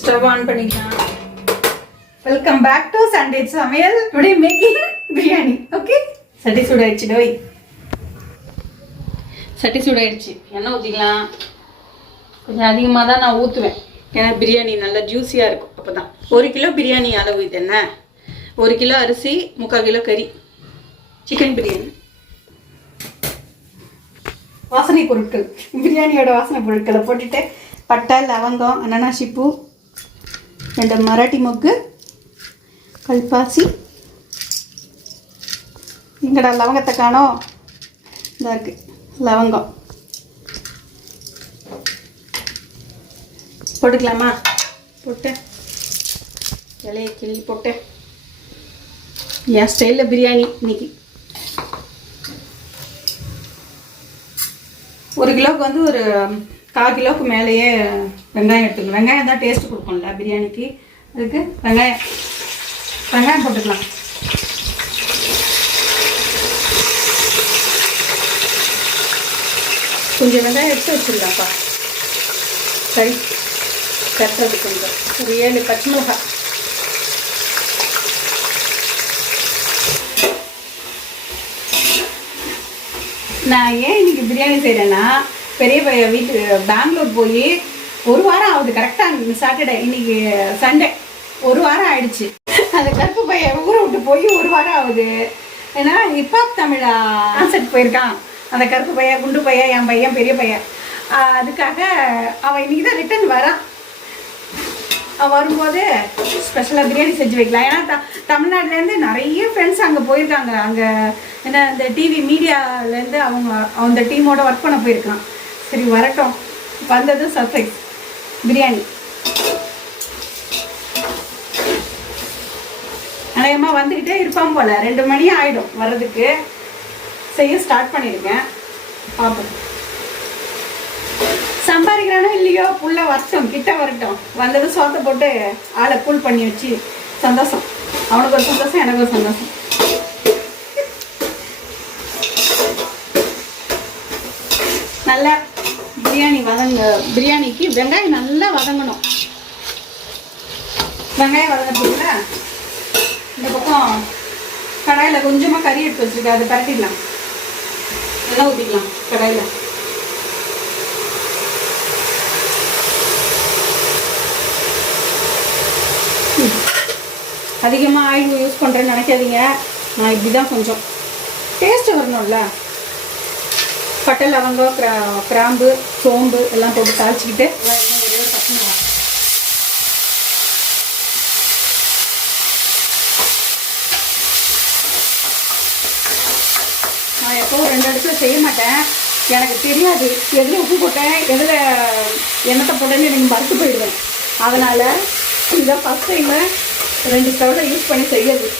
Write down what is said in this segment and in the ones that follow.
Stove on பண்ணிக்கலாம். Welcome back to Sunday சமையல். Today making biryani. Okay, சட்டி சூடாயிடுச்சு. டோய் சட்டி சூடாயிடுச்சு. எண்ணெய் ஊற்றிக்கலாம். கொஞ்சம் அதிகமாக தான் நான் ஊற்றுவேன், ஏன்னா பிரியாணி நல்லா ஜூஸியாக இருக்கும். அப்போ தான் 1 கிலோ பிரியாணி அளவு. இது என்ன, 1 கிலோ அரிசி, 3/4 கிலோ கறி, சிக்கன் பிரியாணி. வாசனை பொருட்கள், பிரியாணியோட வாசனை பொருட்களை போட்டுட்டு பட்டை, லவங்கம், அன்னாசி பூ, 2 மராட்டி மொக்கு, கல்பாசி. இங்கடா லவங்கத்தை காணோம், இதாக இருக்குது லவங்கம். போட்டுக்கலாமா? போட்டு இலையை கிள்ளி போட்டு என் ஸ்டைலில் பிரியாணி இன்னைக்கு. 1 கிலோவுக்கு வந்து ஒரு 1/4 கிலோவுக்கு மேலேயே வெங்காயம் எடுத்துக்கணும். வெங்காயம் தான் டேஸ்ட் கொடுக்கும்ல பிரியாணிக்கு. அதுக்கு வெங்காயம் போட்டுக்கலாம். கொஞ்சம் வெங்காயம் எடுத்து வச்சுருந்தாப்பா, சரி கட்டுறது. கொஞ்சம் ஒரு 7 பச்சை மிளகாய். நான் ஏன் இன்னைக்கு பிரியாணி செய்கிறேன்னா, பெரிய பையன் பெங்களூர் போய் 1 வாரம் ஆகுது. கரெக்டாக சாட்டர்டே, இன்னைக்கு சண்டே. 1 வாரம் ஆயிடுச்சு. அந்த கருப்பு பையன் ஊரை விட்டு போய் 1 வாரம் ஆகுது. ஏன்னா இப்போ தமிழ் கான்செர்ட் போயிருக்கான். அந்த கருப்பு பையன், குண்டு பையன், என் பையன், பெரிய பையன். அதுக்காக அவன் இன்னைக்கு தான் ரிட்டர்ன் வரான். அவன் வரும்போது ஸ்பெஷலாக பிரியாணி செஞ்சு வைக்கலாம். ஏன்னா தமிழ்நாட்டிலேருந்து நிறைய ஃப்ரெண்ட்ஸ் அங்கே போயிருக்காங்க. அங்கே என்ன இந்த டிவி மீடியாவிலேருந்து அவங்க அந்த டீமோட ஒர்க் பண்ண போயிருக்கான். சரி வரட்டும், வந்தது சர்ப்ரைஸ் பிரியாணி. அநேகமாக வந்துக்கிட்டே இருப்பான் போல். 2 மணி ஆகிடும் வர்றதுக்கு. செய்ய ஸ்டார்ட் பண்ணியிருக்கேன், பார்ப்போம். சம்பாதிக்கிறானோ இல்லையோ, புள்ள வரட்டும், கிட்ட வரட்டும். வந்தது சோத்தை போட்டு ஆளை கூல் பண்ணி வச்சு சந்தோஷம். அவனுக்கு ஒரு சந்தோஷம், எனக்கு ஒரு சந்தோஷம். நல்லா பிரியாணி பிரியாணிக்கு வெங்காயம் நல்லா வதங்கணும். வெங்காயம் வதங்கிறதுக்குள்ள இந்த பக்கம் கடாயில் கொஞ்சமாக கறி எடுத்து வச்சுருக்கேன், அதை பரட்டிடலாம். எண்ணெய் ஊற்றிக்கலாம் கடாயில். அதிகமாக ஆயில் யூஸ் பண்ணுறேன்னு நினைக்காதீங்க. நான் இப்படி தான் கொஞ்சம் டேஸ்ட்டு வரணும்ல. பட்டை, லவங்கம், கிராம்பு, சோம்பு எல்லாம் போட்டு தாளிச்சிக்கிட்டு ஒரே ஒரு பச்சை மிளகாய். நான் எப்போவும் 2 இடத்துல செய்ய மாட்டேன். எனக்கு தெரியாது எதில் உப்பு போட்டேன், எதில் எண்ணெத்தை போட்டேன்னு எனக்கு மறுத்து போயிடுவேன். அதனால் இதான் ஃபஸ்ட் டைமு 2 ஸ்டவ்வில் யூஸ் பண்ணி செய்யறது.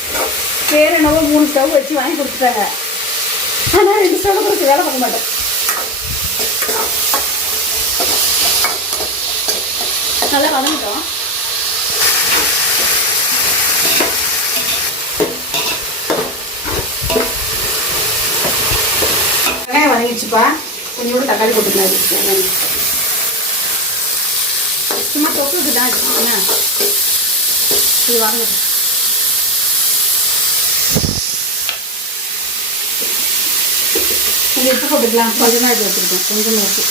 வேறு என்னவோ 3 ஸ்டவ் வச்சு வாங்கி கொடுத்துட்டாங்க. ஆனால் 2 ஸ்டவ்வில் கொடுத்து வேலை பார்க்க மாட்டேன். நல்லா வதங்கிட்டோம். வெங்காயம் வதங்கிடுச்சுப்பா. கொஞ்சம் கூட தக்காளி போட்டுக்கலாம். சும்மா தொக்குக்கு தான் வச்சுக்கோங்க. இது வாங்க, கொஞ்சம் உப்பு போட்டுக்கலாம். கொஞ்சமாக எடுத்து வச்சுருக்கோம், கொஞ்சமாக உப்பு.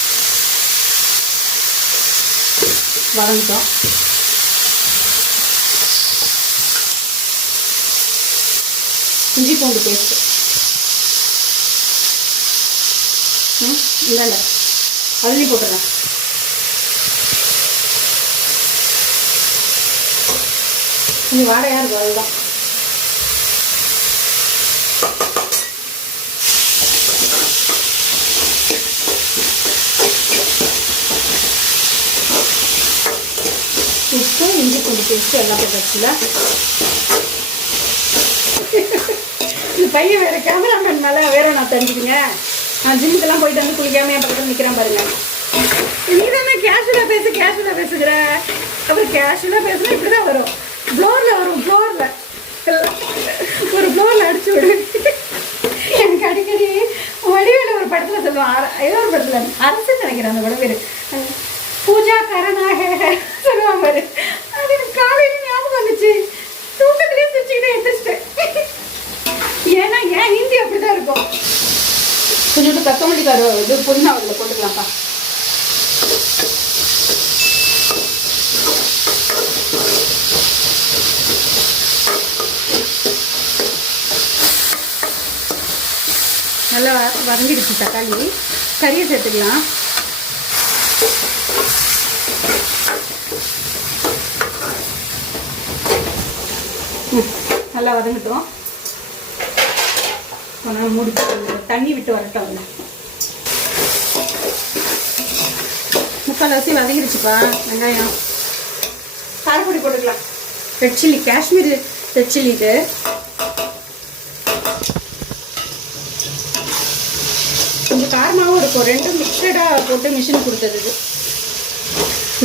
வதங்கிட்டோம். இஞ்சி பூண்டு பேஸ்ட்டு இல்லை அதுலேயும் போட்டுடலாம். கொஞ்சம் வாடையாக இருக்கும், அதுதான். உப்பு, இஞ்சி பூண்டு பேஸ்ட்டு எல்லாம் போட்டாச்சுல. இந்த பையன் வேறு கேமராமேன் மேலே வேற நான் தெரிஞ்சுக்குங்க. நான் ஜிம்முக்கெல்லாம் போயிட்டு வந்து குளிக்காம என் பக்கத்தில் நிற்கிறான் பாருங்க. நீ தானே கேஷுவலாக பேசுகிற. அப்புறம் கேஷுவலாக பேசுனா இப்படி தான் வரும். ஃப்ளோரில் வரும், ஒரு ஃப்ளோரில் அடிச்சு விடு. எனக்கு அடிக்கடி வடிவேல ஒரு படத்தில் சொல்லுவான், ஏதோ ஒரு படத்தில் அரசு நினைக்கிறேன் அந்த படம் பேர், பூஜா கரணாக சொல்லுவாங்க பாரு. புதினா அதில் போட்டுக்கலாம்ப்பா. நல்லா வதங்கிடுச்சு தக்காளி. கறியை சேர்த்துக்கலாம். நல்லா வதங்கட்டும். மூடி தண்ணி விட்டு வரட்டும். அதில் முக்கால்வாசி வதங்கிடுச்சுப்பா. வெங்காயம், காரப்பொடி போட்டுக்கலாம். Red chilli, Kashmir red chilli. இது கொஞ்சம் காரமாகவும் இருக்கும். ரெண்டும் மிக்சடாக போட்டு மிஷின் கொடுத்தது. இது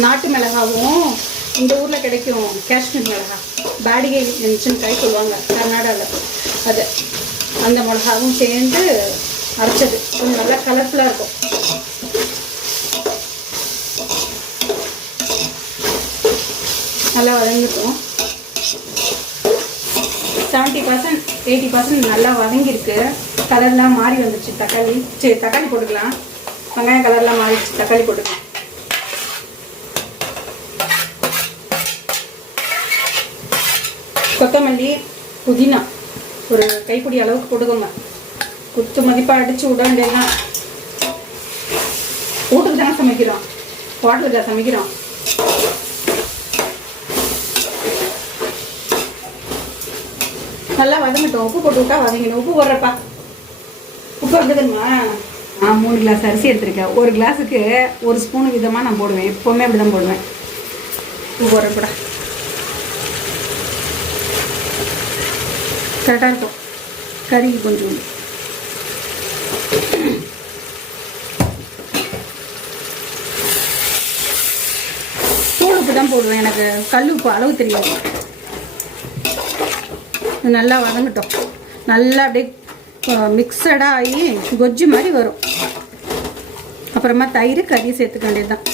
நாட்டு மிளகாவும் இந்த ஊரில் கிடைக்கும் காஷ்மீர் மிளகா, பாடிகை மென்ஷன்காய் சொல்லுவாங்க கர்நாடகாவில். அது அந்த மிளகாவும் சேர்ந்து அரைச்சது. கொஞ்சம் நல்லா கலர்ஃபுல்லாக இருக்கும். நல்லா வதங்கிட்டோம். 70% 80% நல்லா வதங்கியிருக்கு. கலர்லாம் மாறி வந்துச்சு. தக்காளி போட்டுக்கலாம். வெங்காயம் கலர்லாம் மாறிடுச்சு. தக்காளி போட்டுக்கலாம். கொத்தமல்லி, புதினா ஒரு கைப்பிடி அளவுக்கு போட்டுக்கோங்க. குத்து மதிப்பாக அடித்து விட வேண்டியதுதான். வீட்டுக்கு தானே சமைக்கிறோம், ஹோட்டலுக்கு சமைக்கிறோம். நல்லா வதங்கட்டும். உப்பு போட்டு விட்டா வதங்கிடும். உப்பு போடுறப்பா. உப்பு எடுத்துக்கணுமா? 3 கிளாஸ் அரிசி எடுத்துருக்கேன். ஒரு கிளாஸுக்கு 1 ஸ்பூன் விதமாக நான் போடுவேன். எப்போவுமே அப்படி தான் போடுவேன். உப்பு போடுறப்படா கரெக்டாக இருக்கும். கறிக்கு கொஞ்சம் தூள் உப்பு தான் போடுவேன். எனக்கு கல் உப்பு அளவு தெரியாது. நல்லா வதங்கட்டும். நல்லா அப்படியே மிக்சடாக ஆகி கொஜ்ஜு மாதிரி வரும். அப்புறமா தயிர், கறி சேர்த்துக்க வேண்டியது தான்.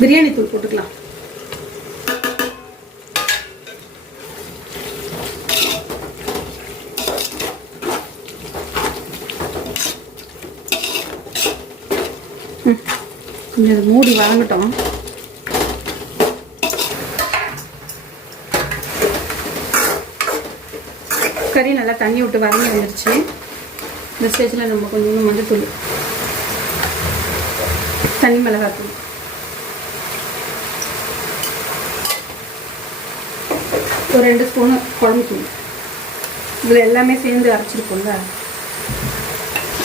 பிரியாணி தூள் போட்டுக்கலாம். கொஞ்சம் மூடி வதங்கட்டும். கறி நல்லா தண்ணி விட்டு வதங்கி வந்துருச்சு. இந்த ஸ்டேஜில் நம்ம கொஞ்சம் மஞ்சத்தூள், தனி மிளகாத்தூள், ஒரு 2 ஸ்பூனு குழம்பு தூள். இதில் எல்லாமே சேர்ந்து அரைச்சிருக்கோம்ல.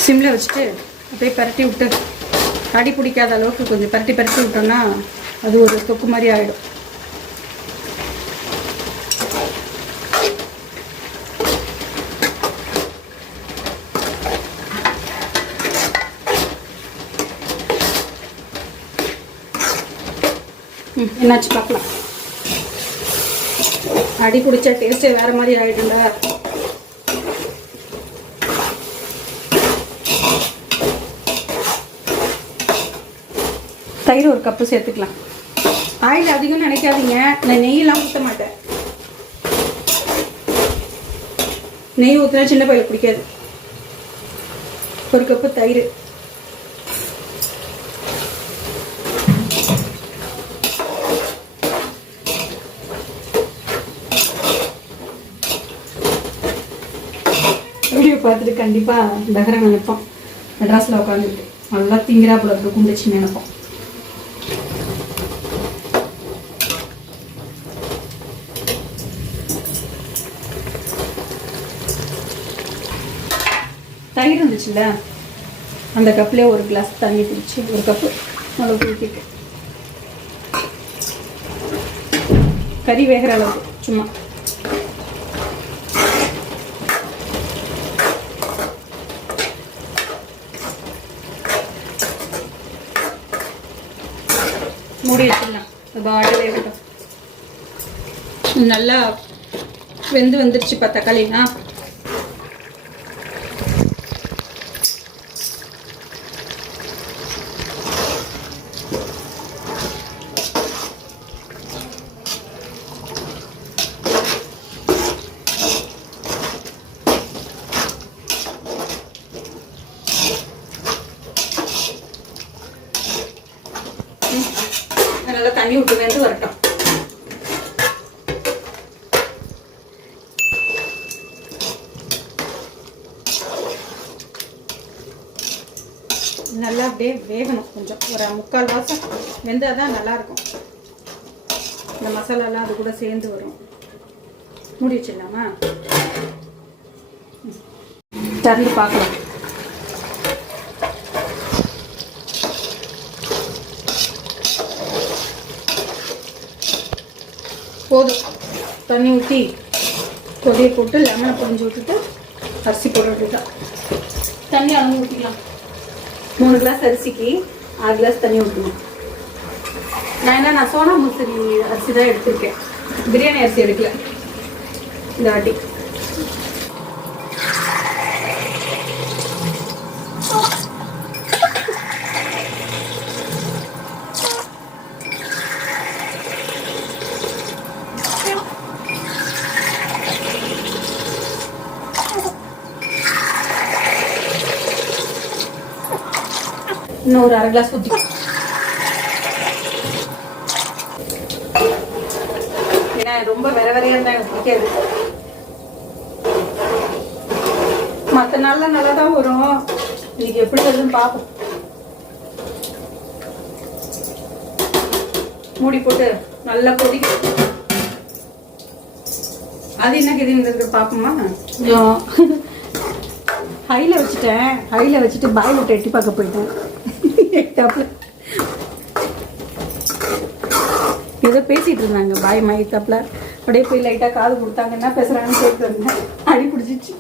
சிம்மில் வச்சுட்டு அப்படியே பரட்டி விட்டு அடி பிடிக்காத அளவுக்கு கொஞ்சம் பரட்டி விட்டோம்னா அது ஒரு தொக்கு மாதிரி ஆகிடும். என்னாச்சு பார்க்கலாம். அடி பிடிச்ச டேஸ்ட்டே வேறு மாதிரி ஆகிடும்டா. தயிர் 1 கப்பு சேர்த்துக்கலாம். ஆயில் அதிகம் நினைக்காதீங்க. நான் நெய்யெல்லாம் ஊற்ற மாட்டேன். நெய் ஊற்றினா சின்ன பையலுக்கு பிடிக்காது. 1 கப்பு தயிர். வீடியோ பார்த்துட்டு கண்டிப்பாக தகரம் நினைப்போம். மெட்ராஸில் உட்காந்துட்டு நல்லா திங்கிறாப்புல இருக்கு குண்டிச்சு நினைப்போம். தயிர் இருந்துச்சுல்ல, அந்த கப்லேயே 1 கிளாஸ் தண்ணி பிடிச்சி 1 கப்பு நல்லா ஊற்றிட்டு கறி வேகிற அளவுக்கு சும்மா மூடி வச்சிடலாம். பாட்டில் வேகட்டும். நல்லா வெந்து வந்துருச்சுப்பா தக்காளினா. நல்லா தண்ணி விட்டு வெந்து வரட்டும். நல்லா அப்படியே வேகணும். கொஞ்சம் ஒரு 3/4 வாசம் வெந்தால் தான் நல்லாயிருக்கும். இந்த மசாலாலாம் அது கூட சேர்ந்து வரும். மூடி வச்சிடலாமா? திறந்து பார்க்கலாம். போதும். தண்ணி ஊற்றி கொதியை போட்டு லெமனை புரிஞ்சு விட்டுட்டு அரிசி போட விட்டுட்டா. தண்ணி அளந்து ஊற்றிக்கலாம். 3 கிளாஸ் அரிசிக்கு 6 கிளாஸ் தண்ணி ஊற்றணும். நான் சோனா மசூரி அரிசி தான் எடுத்திருக்கேன். பிரியாணி அரிசி எடுக்கல இந்த வாட்டி. இன்னும் ஒரு 1/2 கிளாஸ் ஊற்றி. ஏன்னா ரொம்ப வெறையா இருந்தால் எனக்கு பிடிக்காது. மற்ற நாள்லாம் நல்லா தான் வரும். இன்னைக்கு எப்படி வருதுன்னு பார்ப்போம். மூடி போட்டு நல்லா கொதிக்கும். அது என்ன கேது பார்ப்போமா? ஹையில் வச்சுட்டேன். ஹையில் வச்சுட்டு பாயில் விட்டு எட்டி பார்க்க போயிட்டேன். ஏதோ பேசிட்டு இருந்தாங்க பாய் மைத்தாப்புல. அப்படியே போய் லைட்டாக காது கொடுத்தாங்க. என்ன பேசுறாங்கன்னு கேட்குறாங்க. அடி பிடிச்சிச்சு.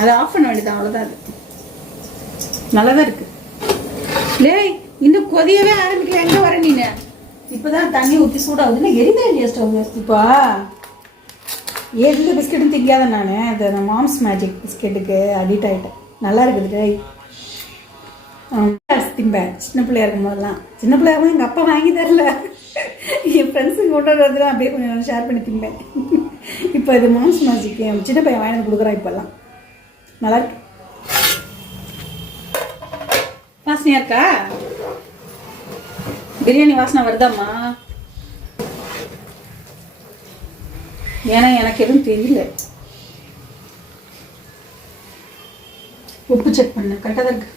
அதை ஆஃப் பண்ண வேண்டியது, அவ்வளோதான். அது நல்லா தான் இருக்கு. லேய், இன்னும் கொதியவே ஆரம்பிக்கல. எங்கே வர நீனு? இப்போதான் தண்ணி ஊற்றி சூடாகுதுன்னா எரிதா இல்லையா ஸ்டவ்? இப்போ எந்த பிஸ்கெட்டும் திங்காத நான். அது மாம்ஸ் மேஜிக் பிஸ்கெட்டுக்கு அடிக்ட் ஆகிட்டேன். நல்லா இருக்குது. திம்பேன் சின்ன பிள்ளையா இருக்கும் போதெல்லாம். சின்ன பிள்ளையா இருக்கும் எங்கள் அப்பா வாங்கி தரல. என் ஃப்ரெண்ட்ஸுங்க கொண்டு வரதுலாம் அப்படியே கொஞ்சம் ஷேர் பண்ணி திம்பேன். இப்போ இது மாம்ஸ் மேஜிக் என் சின்ன பையன் வாங்கி கொடுக்குறான். இப்போல்லாம் நல்லா இருக்கு. வாசனையா இருக்கா? பிரியாணி வாசனை வருதாம்மா? ஏன்னா எனக்கு எதுவும் தெரியல. உப்பு செக் பண்ண கரெக்டாக தான் இருக்கு.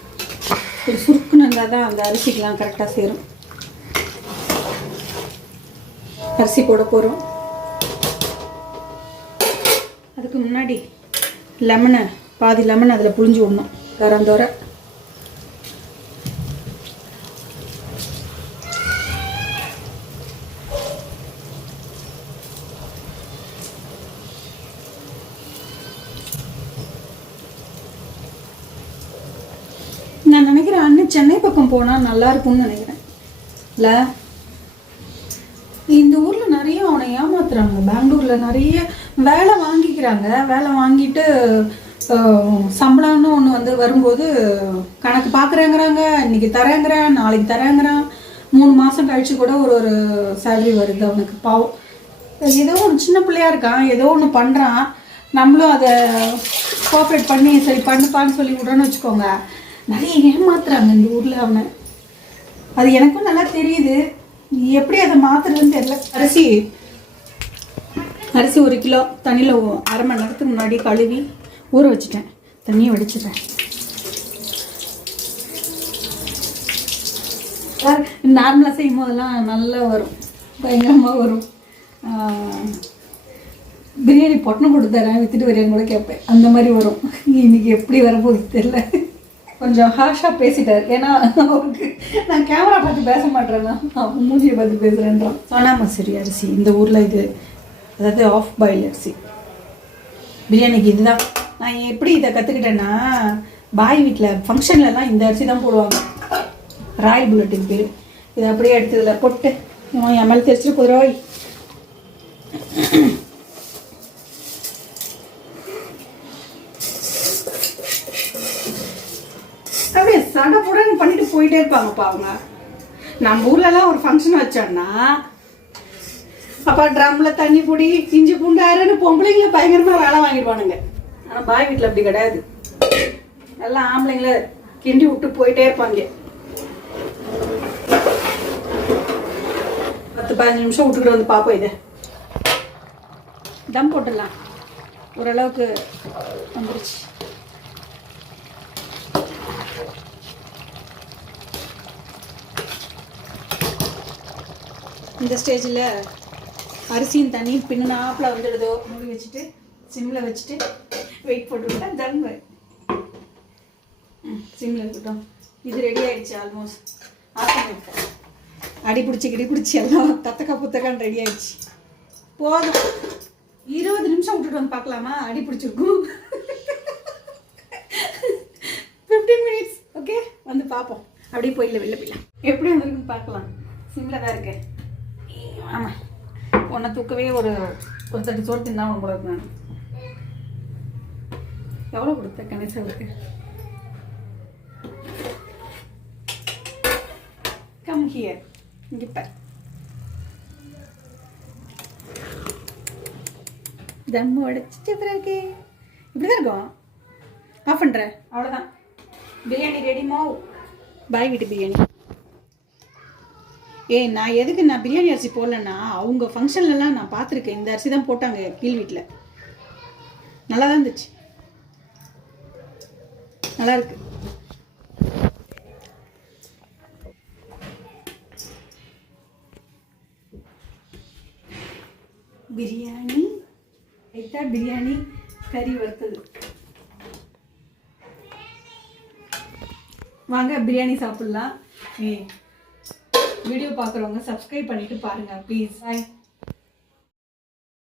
ஒரு சுருக்குன்னு இருந்தால் தான் அந்த அரிசிக்கெலாம் கரெக்டாக சேரும். அரிசி போட போகிறோம். அதுக்கு முன்னாடி லெமனை பாதி லெமன் அதில் புழிஞ்சு விடணும். தரந்தோரை நான் நினைக்கிறேன். அண்ணன் சென்னை பக்கம் போனால் நல்லா இருக்கும்னு நினைக்கிறேன். இல்லை, இந்த ஊரில் நிறைய அவனை ஏமாத்துறாங்க. பெங்களூரில் நிறைய வேலை வாங்கிக்கிறாங்க. வேலை வாங்கிட்டு சம்பளம்னு ஒன்று வந்து வரும்போது கணக்கு பார்க்குறேங்கிறாங்க. இன்னைக்கு தரேங்கிறேன், நாளைக்கு தரேங்கிறான். 3 மாதம் கழிச்சு கூட ஒரு சேலரி வருது அவனுக்கு. பாவம், ஏதோ ஒரு சின்ன பிள்ளையா இருக்கான். ஏதோ ஒன்று பண்ணுறான். நம்மளும் அதை கோஆப்ரேட் பண்ணி சரி பண்ணுப்பான்னு சொல்லி விட்றோன்னு வச்சுக்கோங்க. நிறைய ஏமாத்துறாங்க இந்த ஊரில் அவனை. அது எனக்கும் நல்லா தெரியுது. எப்படி அதை மாற்றுறதுன்னு தெரியல. அரிசி 1 கிலோ தண்ணியில் 1/2 மணி நேரத்துக்கு முன்னாடி கழுவி ஊற வச்சுட்டேன். தண்ணியை வடிச்சிட்டேன். நார்மலாக செய்யும் போதெல்லாம் நல்லா வரும், பயங்கரமாக வரும். பிரியாணி பொட்டணம் போட்டு தரேன் விற்றுட்டு வரையும் கூட கேட்பேன். அந்த மாதிரி வரும். இன்னைக்கு எப்படி வரப்போகுது தெரியல. கொஞ்சம் ஹாஷாக பேசிட்டார். ஏன்னா அவருக்கு நான் கேமரா பார்த்து பேச மாட்டேறேன்னா அவன் மூஞ்சியை பார்த்து பேசுகிறேன்றான். சோனா மசூரி அரிசி இந்த ஊரில் இது, அதாவது ஆஃப் பாயில் அரிசி. பிரியாணிக்கு இதுதான். நான் எப்படி இதை கற்றுக்கிட்டேன்னா, பாய் வீட்டில் ஃபங்க்ஷன்லலாம் இந்த அரிசி தான் போடுவாங்க. ராயல் புல்லட்டின் பேர். இதை அப்படியே எடுத்து இதில் போட்டு என் மேலே தெரிச்சிட்டு போதுரோய். அப்படியே சடப்புடன்னு பண்ணிட்டு போயிட்டே இருப்பாங்கப்பா அவங்க. நம்ம ஊர்லலாம் ஒரு ஃபங்க்ஷன் வச்சோன்னா அப்போ ட்ரம்மில் தண்ணி பொடி இஞ்சி பூண்டு அரைன்னு பொம்பளைங்களை பயங்கரமாக வேலை வாங்கிடுவானுங்க. ஆனால் பாய் வீட்டில் அப்படி கிடையாது. எல்லாம் ஆம்பளைங்கள கிண்டி விட்டு போயிட்டே இருப்பாங்க. 10-15 நிமிஷம் விட்டுக்கிட்டு வந்து பார்ப்போம். இதை தம் போட்டுடலாம். ஓரளவுக்கு வந்துருச்சு. இந்த ஸ்டேஜில் அரிசியும் தண்ணியும் பின்னாப்பில் வந்துடுதோ மூடி வச்சுட்டு சிம்மில் வச்சுட்டு வெயிட் போட்டுவிட்டா தம். சிம்மில் இருக்கட்டும். இது ரெடி ஆகிடுச்சு. ஆல்மோஸ்ட் ஆஃப் பண்ணிவிட்டேன். அடி பிடிச்சி எல்லாம் தத்தக்கா புத்தக்கான்னு ரெடி ஆகிடுச்சு. போதும். 20 நிமிஷம் விட்டுட்டு வந்து பார்க்கலாமா? அடி பிடிச்சிருக்கும். 15 மினிட்ஸ். ஓகே, வந்து பார்ப்போம். அப்படியே போயிடல, வெளில போயிடலாம். எப்படி வந்துருக்குன்னு பார்க்கலாம். சிம்மில் தான் இருக்கு. ஆமாம், உன்னை தூக்கவே ஒரு தட்டு சோறு தின்னா உனக்கு கூட நான் எவ்வளோ கொடுத்தேன் கணேசனுக்கு? Come here. இங்கே பார். தம்மு உடச்சிட்டு பிறகு இப்படி தான் இருக்கும். ஆஃப் பண்ணுற, அவ்வளோதான். பிரியாணி ரெடிமோ? பாய் வீட்டு பிரியாணி. நான் பிரியாணி அரிசி போடலன்னா அவங்க ஃபங்க்ஷன்லலாம் நான் பார்த்துருக்கேன். இந்த அரிசி தான் போட்டாங்க கீழ் வீட்டில். நல்லா தான் இருந்துச்சு. நல்லா இருக்கு. பிரியாணி லைட்டாக பிரியாணி கறி வறுத்தது. வாங்க பிரியாணி சாப்பிட்லாம். வீடியோ பார்க்குறவங்க சப்ஸ்கிரைப் பண்ணிவிட்டு பாருங்கள் ப்ளீஸ். பாய்.